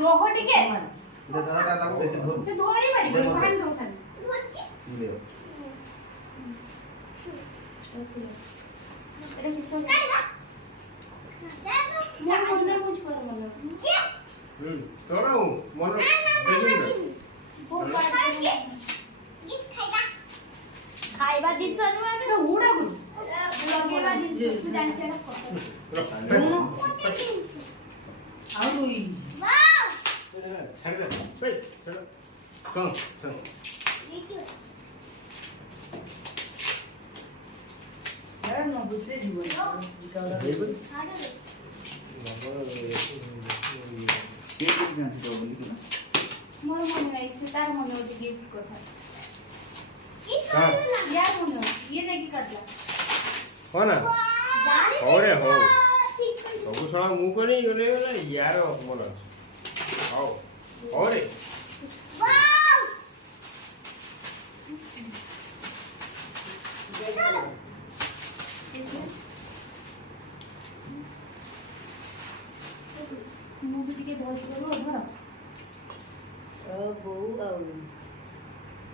रोह टिके दादा दादा को बेसी धर से धोरी मारी भान दो खाली दे एटा किसो मन मुझ पर मन तोरो मन देखिन वो खाइबा दिन नु आमे उडा गुरु लगेबा दिन तू जानि छेडा आउई छाड़ दे चल चल यार न बुझले जीवन मोर मन नाही से तार मन होती गिफ्ट कथा हां यार मन ये देखि काटला हो ना होरे हो ସବୁ ଶଳା ମୁଁ କରି ଗଲେ यार मन ଅଛି ହଉ होरे ମୁଁ ବି ଟିକେ ଧରି କरू ଧର ବୋଉ ଆଉ